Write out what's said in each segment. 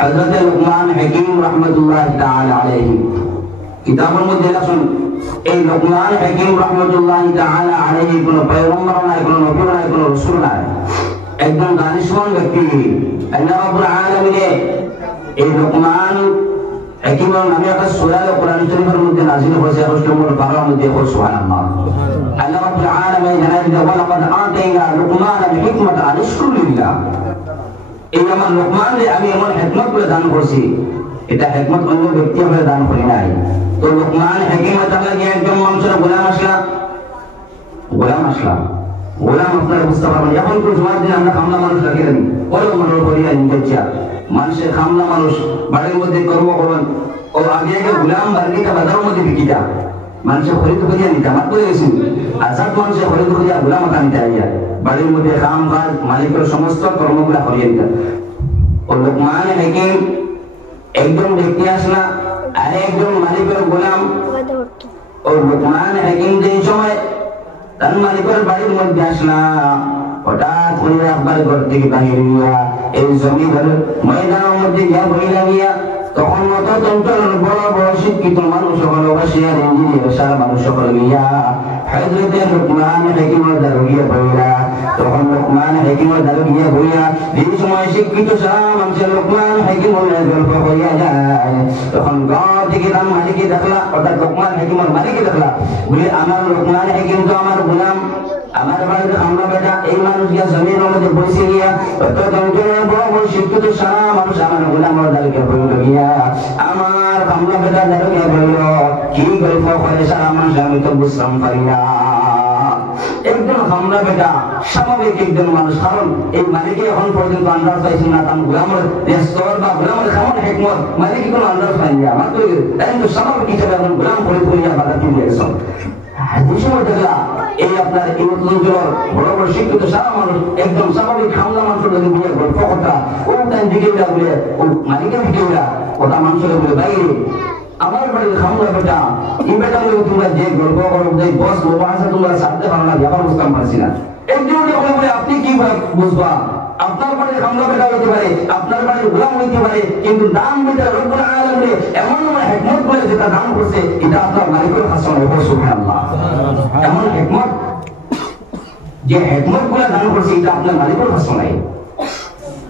হযরত লুকমান হাকিম রাহমাতুল্লাহি তাআলা আলাইহি কিতাবের মধ্যে লেখেন এই লুকমান হাকিম রাহমাতুল্লাহি তাআলা আলাইহি কোন পয়গম্বর নাই, কোন নবী নাই, কোন রাসূল নাই, একজন দানিশমান ব্যক্তি। আল্লাহ রাব্বুল আলামিন এই লুকমান হাকিমের নামে একটা সূরা কোরআন শরীফের মধ্যে নাযিল হয়েছে 8 নম্বর পারার মধ্যে। সুবহানাল্লাহ। আল্লাহ রাব্বুল আলামিন জানায় যে ওয়ালাকাদ আতাইনা লুকমান হিকমাতা আন ইশকুর লিল্লাহ। এই আমার লুকমানকে আমি এমন হিকমত করে দান করছি, এটা হিকমত অন্য ব্যক্তি হয়ে দান করি নাই। তো লুকমান হাকিম তাআলা যে একজন মানুষের গোলাম আসলাম গোলাম আপনারা বুঝতে পারবেন। এখন তো জমার দিন আমরা খামলা মানুষ লাগিয়ে দিই, ওই মনোর করিয়া নিচ্ছা মানুষের খামলা মানুষ বাড়ির মধ্যে কর্ম করবেন ও আগে আগে গোলাম বাড়িটা বাজারের মধ্যে বিকিটা মানুষের খরিদ করিয়া নিতে আমার করে গেছি। আজাদ মানুষের খরিদ করিয়া গোলাম মাথা নিতে আইয়া বাড়ির মধ্যে কাম কাজ মালিকের সমস্ত কর্মগুলা করিয়ে দিতে। ও লুকমান হাকিম একজন ব্যক্তি আসলা আর একজন মালিকের গোলাম। ও লুকমান হাকিম যে সময় তার মালিকের বাড়ির মধ্যে আসলা, হঠাৎ করে আপনার ঘর থেকে বাহির হইয়া এই জমিদার ময়দানের মধ্যে গিয়া বইলা গিয়া তখন মতো চঞ্চল বড় বড় শিক্ষিত মানুষ সকল বসিয়ার ইঞ্জিনিয়ার সারা মানুষ সকল গিয়া হযরতে লুকমান হাকিমের দ্বারা গিয়া বইলা। তখন লুকমান হাকিমের দ্বারা গিয়া বইলা এই সময় শিক্ষিত সারা মানুষের লুকমান হাকিমের গল্প হইয়া যায়। তখন গাঁও থেকে তার মালিকে দেখলা, অর্থাৎ লুকমান হাকিমের মালিকে দেখলা, বলে আমার লুকমান হাকিম তো আমার গোলাম, আমার বাড়িতে আমরা বেটা এই মানুষ গিয়া জমির মধ্যে বসে গিয়া অত চঞ্চল বড় বড় শিক্ষিত সারা মানুষ আমার গোলামের দ্বারা গিয়া বইল গিয়া আমার আমরা বেটা দ্বারা গিয়া বইল কি গল্প করে সারা মানুষ আমি তো বুঝতাম পারি না। একজন হামলা বেটা স্বাভাবিক একজন মানুষ, কারণ এই মালিকে এখন পর্যন্ত আন্দাজ পাইছে না তার গোলামের স্তর বা গোলামের কেমন হিকমত মালিকে কোনো আন্দাজ পাইনি। আমার তো তাই তো স্বাভাবিক হিসেবে এখন গোলাম করে করিয়া বাধা দিয়ে গেছেন। এই সময় দেখলা এই আপনার এই অঞ্চলের বড় বড় শিক্ষিত সারা মানুষ একদম স্বাভাবিক হামলা মানুষের যদি বলে গল্প কথা ও তাই দিকে বলে ও মালিকের দিকে ওটা মানুষের বলে বাইরে আমার বাড়ির খামলা বেটা এই বেটা বলে তোমরা যে গল্প করো যে বস মোবাইল তোমরা সাথে পারো না, ব্যাপার বুঝতাম পারছি না। একজন বলে আপনি কি বুঝবা, আপনার বাড়ির খামলা বেটা হইতে পারে, আপনার বাড়ির গোলাম হইতে পারে, কিন্তু দাম বেটা রব্বুল আলামিন এমন হিকমত বলে যেটা দাম করছে এটা আপনার মালিকের হাসান হবে। সুবহানাল্লাহ। এমন হিকমত যে হিকমত বলে দান করছে এটা আপনার মালিকের হাসান নাই।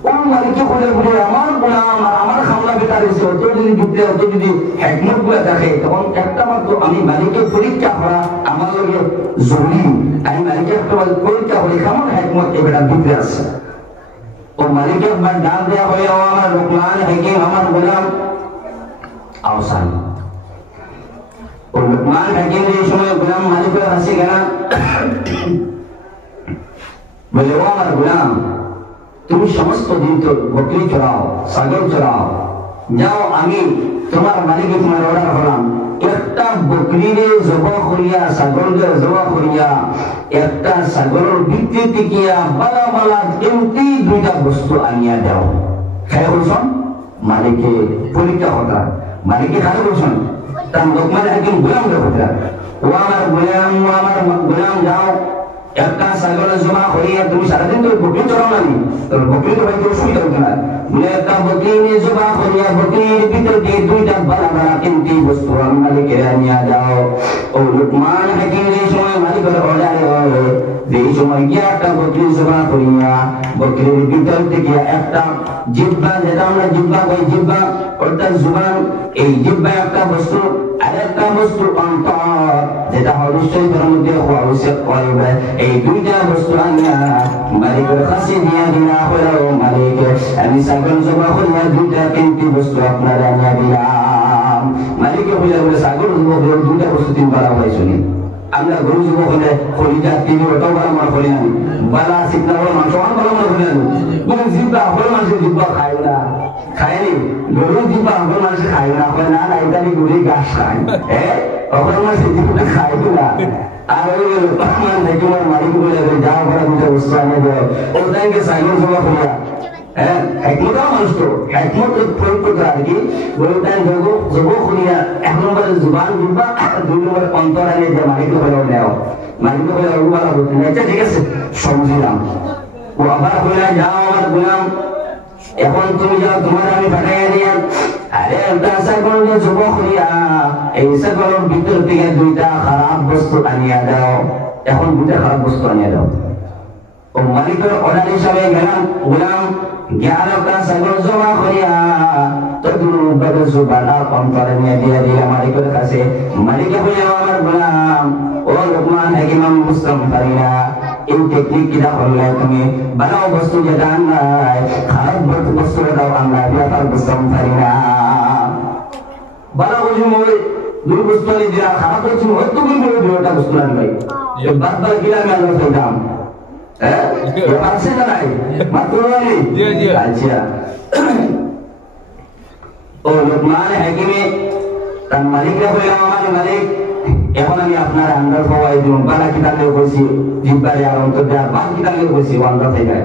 কোন মালিককে বলে বলে আমার গোলাম আর আমার খামলা বেটা রয়েছে অত যদি যুক্তি অত যদি হিকমত বলে দেখে তখন একটা মাত্র আমি মালিকের পরীক্ষা করা আমার লগে জরুরি। আমি মালিকের একটা পরীক্ষা করি কেমন হিকমত এই বেটার ভিতরে আছে। ও মালিকের একবার ডাক দেওয়া হয়ে আমার লুকমান হাকিম আমার গোলাম আওসান। ও লুকমান হাকিম এই সময় গোলাম মালিকের কাছে গেলাম, বলে ও আমার গোলাম তুমি সমস্ত দিন তো বকরি চড়াও, ছাগল চড়াও, যাও আমি তোমার মালিকে তোমার অর্ডার করলাম একটা বকরিরে জবাহ করিয়া ছাগলকে জবাহ করিয়া একটা ছাগলের ভিত্তিতে গিয়া বালা বালা এমতি দুইটা বস্তু আনিয়া দাও। খাই বলছেন মালিকে পরীক্ষা কথা, মালিকে খাই বলছেন তার লোকমান একজন গোলাম কথা ও আমার গোলাম যাও একটা ছাগল জমা করিয়া তুমি সারাদিন তো বকরি চড়াও না, তোর বকরি তো ভাই অসুবিধা হতো না, বলে একটা বকরি নিয়ে জমা করিয়া বকরির ভিতর দিয়ে দুইটা বালা বালা তিনটি বস্তু মালিকের আনিয়া যাও। ও লুকমান হাকিম এই সময় মালিকের অর্ডারে যে সময় গিয়া একটা বকরি জমা করিয়া বকরির ভিতর থেকে একটা জিহ্বা, যেটা আমরা জিহ্বা কই, জিহ্বা অর্থাৎ জুবান, এই জিহ্বা একটা বস্তু আর একটা বস্তু অন্তর যেটা অবশ্যই তার মধ্যে হওয়া উচিত করবে, এই দুইটা বস্তু আনিয়া মালিকের কাছে দিয়া দিলা হলো মালিক আমি ছাগল জমা করিয়া দুইটা তিনটি বস্তু আপনার আনিয়া দিলাম। মালিকে বলে বলে ছাগল জমা করে দুইটা বস্তু তিনবার হয়েছিলেন। আমরা গরু জমা হলে খড়িটা তিন ওটাও বড় আমার খড়ি আনি বালা সিদ্ধা বড় মাংস বড় আমার খড়ি আনি বলে জিব্বা হল মানুষের জিব্বা খায় না, খায়নি গরু জিব্বা হল মানুষের খায় না, হয় না না ইত্যাদি গরু ঘাস খায় হল মানুষের জিব্বা খায় না। আর ওই তোমার মালিক বলে যাও করা দুটো বস্তু আনিয়ে দেয় ওটাকে ছাগল জমা করিয়া একমতাও মানুষ তো একমত প্রয়োগ করতে আর কি ওইটাই জব করিয়া এক নম্বরে জুবান জুব্বা, দুই নম্বরে অন্তর আনিয়ে দেয় মালিক হলেও নেও, মালিক হলে ওগুলা বলতে না, আচ্ছা ঠিক আছে সমঝিলাম। ও আবার বলে যাও আমার গোলাম এখন তুমি যাও তোমার আমি পাঠাইয়া দিয়া আরে একটা ছাগল যে যুবক হইয়া এই ছাগলের ভিতর থেকে দুইটা খারাপ বস্তু আনিয়া দাও এখন দুইটা খারাপ বস্তু আনিয়া দাও ও মালিকের অর্ডার হিসাবে গেলাম গোলাম গ্যারটা ছাগল জমা হইয়া তদুরূপভাবে সুবহানাল্লাহ অন্তরে নিয়ে দিয়া দিলা মালিকের কাছে মালিকে হইয়া আমার গোলাম ও লোকমান হাকিম মুসলিম পারিনা এই টেকনিক কিটা করলে তুমি বানাও বস্তু যেটা আনলাই খারাপ বস্তু দাও আনলাই ব্যাপার বুঝতাম পারি না বানাও বস্তু মই দুই বস্তু আনি দিয়া খারাপ বস্তু হয়তো কিন্তু দুইটা বস্তু আনলাই বাদ বাদ কিলা আমি আনলাম সেটাম হ্যাঁ পারছে না নাই মাত্র আমি আচ্ছা ও লোকমান হাকিমে তার মালিকরা হইলাম আমার মালিক এখন আমি আপনার আন্ডার পাওয়াই দিন বালা কিতাবেও কইছি জিব্বারে আর অন্তর দেওয়ার বাদ কিতাবেও কইছি আন্ডার থেকে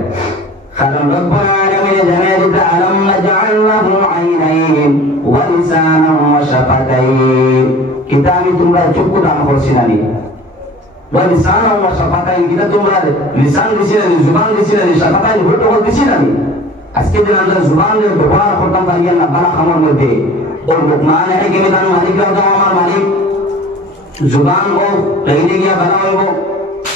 কারণ রব্বুল আলামিন জানায় যে আলাম নাজআল লাহু আইনাইন ওয়া লিসানান ওয়া শাফাতাইন কিতাবে তোমরা চক্ষু দান করছি না নি ওয়া লিসানান ওয়া শাফাতাইন কিতা তোমরা লিসান দিছি না জুবান দিছি না শাফাতাইন হটো দিছি না নি আজকে দিন আমরা জুবানের ব্যবহার করতাম পারি না বালা খামর মধ্যে ও লোকমান হাকিম তার মালিকরা তো আমার মালিক जुबान को कहने की बनाओ वो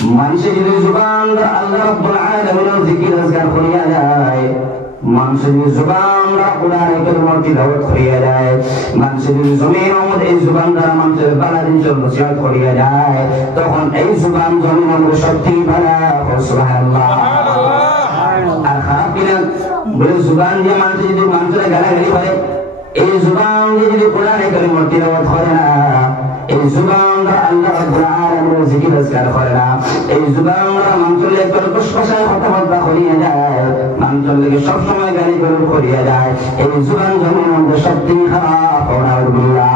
मानसे जी जुबान दा अल्लाह रब्बुल आलमीन जिक्र अज़कार खोलिया जाए मानसे जी जुबान दा कुरान करीम तिलावत खोलिया जाए मानसे जी जमीन और इस जुबान दा मानसे बाला दिन से नसीहत खोलिया जाए तो हम इस जुबान जमीन और शक्ति बना सुभान अल्लाह और खराब किला बड़े जुबान दिया मानसे जी मानसे गाना गाली भरे এই जुबान দিয়ে যদি কোরআনে কারীম তিলাওয়াত করে না এই जुबान আল্লাহ রাব্বুল আলামিন জিকির আজকার করে না এই जुबान মানুষের একবার কষ্টসায় কথাবার্তা করিয়া যায় মানুষের সব সময় গালি করে করিয়া যায় এই जुबान জমির মধ্যে সবথেকে খারাপ ওয়ানাউবিল্লাহ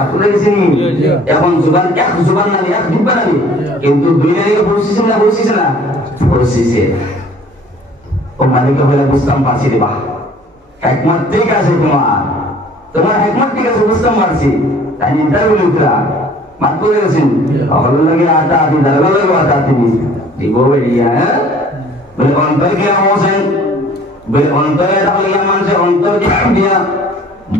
আপনি দেখেছেন এখন जुबान এক जुबान না এক দিব্বা না কিন্তু দুই জায়গায় বলছিস না বলছিস ও মালিক হলে বুঝতাম পারছি দেবা হিকমত ঠিক আছে তোমার হিকমত ঠিক আছে বুঝতাম পারছি তাই ইন্টারভিউ লিখলা মাত করে গেছেন হল লাগে আটা আপনি দরবার লাগে আটা তিনি দিব বলিয়া হ্যাঁ বলে অন্তর কি হোসেন বলে অন্তরে তাহলে মানুষের অন্তর দিয়া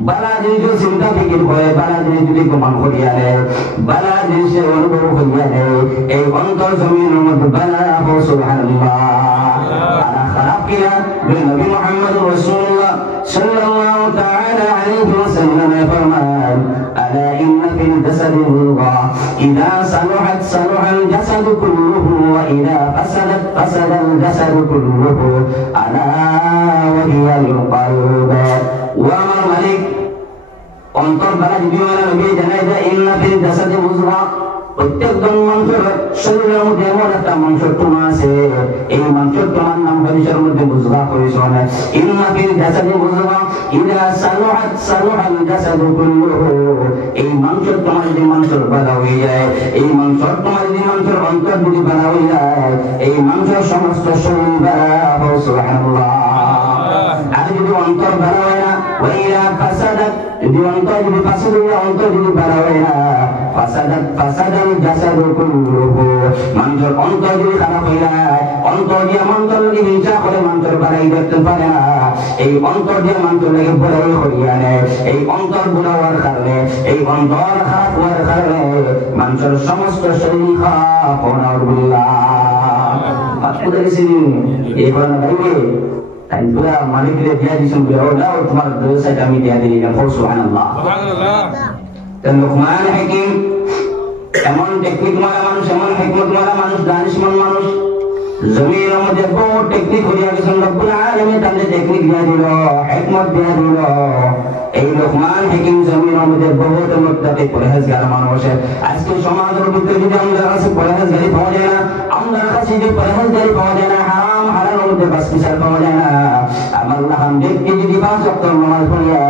বালা জিনিস চিন্তা ফিকির করে বালা জিনিস যদি গোমান করিয়া নেয় বালা জিনিসের অনুভব করিয়া নেয় এই অন্তর জমিনের মধ্যে বালা হো সুবহানাল্লাহ খারাপ কিনা বলে নবী মুহাম্মদ রাসূলুল্লাহ সাল্লাল্লাহু তাআলা আলাইহি ওয়াসাল্লাম ফরমান আলা ইন্না ফিল জাসাদি মুদগা ইযা সালাহাত সালাহাল জাসাদু কুল্লুহু ওয়া ইযা ফাসাদাত ফাসাদাল জাসাদু কুল্লুহু আলা ওয়া হিয়াল কলব ওয়া আমার মালিক অন্তর দ্বারা যদি নবী জানায় যে ইন্না ফিল জাসাদি মুদগা প্রত্যেকজন মানুষের শরীরের মধ্যে এমন একটা মাংসের টুমা আছে এই মাংসের টুমার নাম হাদিসের মধ্যে মুজগা করেছেন ইন্না ফিল জাসাদি মুজগা ইযা সালাহাত সালাহাল জাসাদু কুল্লুহু এই মাংসের টুমা যদি মাংসের বাধা হয়ে যায় এই মাংসের টুমা যদি মাংসের অন্তর যদি বাধা হয়ে যায় এই মাংসের সমস্ত শরীর বাধা হয় সুবহানাল্লাহ আর যদি অন্তর বাধা হয় না ওয়াইয়া ফাসাদাত যদি অন্তর যদি ফাসাদ হয় অন্তর যদি বাধা হয় না ফাসাদাল জাসাদু কুল্লুহু মানুষের অন্তর যদি খারাপ হয়ে যায় অন্তর দিয়ে মন্তর যদি হিংসা করে মন্তর বাড়াই দেখতে পারে না এই অন্তর দিয়ে মন্তর লেগে বড়াই করিয়া নেয় এই অন্তর বুড়া হওয়ার কারণে এই অন্তর খারাপ হওয়ার কারণে মানুষের সমস্ত শরীর খারাপ ওয়ানাউবিল্লাহ আপনি দেখেছেন এই ঘটনা বাইরে তাই পুরা মালিকরে দিয়া দিছেন বলে ও নাও তোমার দোসাইটা আমি দিয়া দিই না সুবহানাল্লাহ লোকমান হাকিম এমন টেকনিক মারা মানুষ এমন হিকমত মারা মানুষ দানিশমান মানুষ জমির মধ্যে বহু টেকনিক হইয়া গেছেন রব্বুল আলামিন তাদের টেকনিক দিয়া দিল হিকমত দিয়া দিল এই লোকমান হাকিম জমির মধ্যে বহুত মুত্তাকি পরহেজগার মানুষ আজকে সমাজের ভিতরে যদি আমাদের কাছে পরহেজগারি পাওয়া যায় না আমাদের কাছে যদি পরহেজগারি পাওয়া যায় না হারাম হারামের মধ্যে বাস বিচার পাওয়া যায় না আল্লাহ হাম ব্যক্তি যদি পাঁচ ওয়াক্ত নামাজ পড়িয়া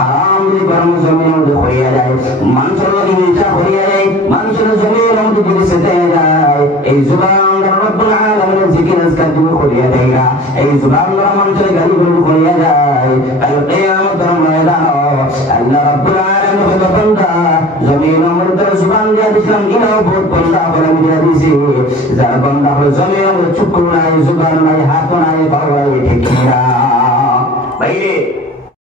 হারাম যদি কর্ম জমির মধ্যে হইয়া যায় মানুষের যদি হিংসা হইয়া যায় মানুষের জমির মধ্যে যদি সেটে যায় এই জুবান রব্বুল আলামিন জিকির আজকার তুমি করিয়া দেয় না এই জুবান মানুষের গালিগুলো করিয়া যায় কাল কিয়ামতের ময়দান আল্লাহ রব্বুল আলামিন হয়তো বান্দা জমিনের মধ্যে জুবান দিয়া দিছিলাম ইনাও বহুত বান্দা করে দিয়া দিছি যার বান্দা হলো জমিনের মধ্যে চুপ নাই জুবান নাই হাত নাই পাও নাই ঠিক না বাইরে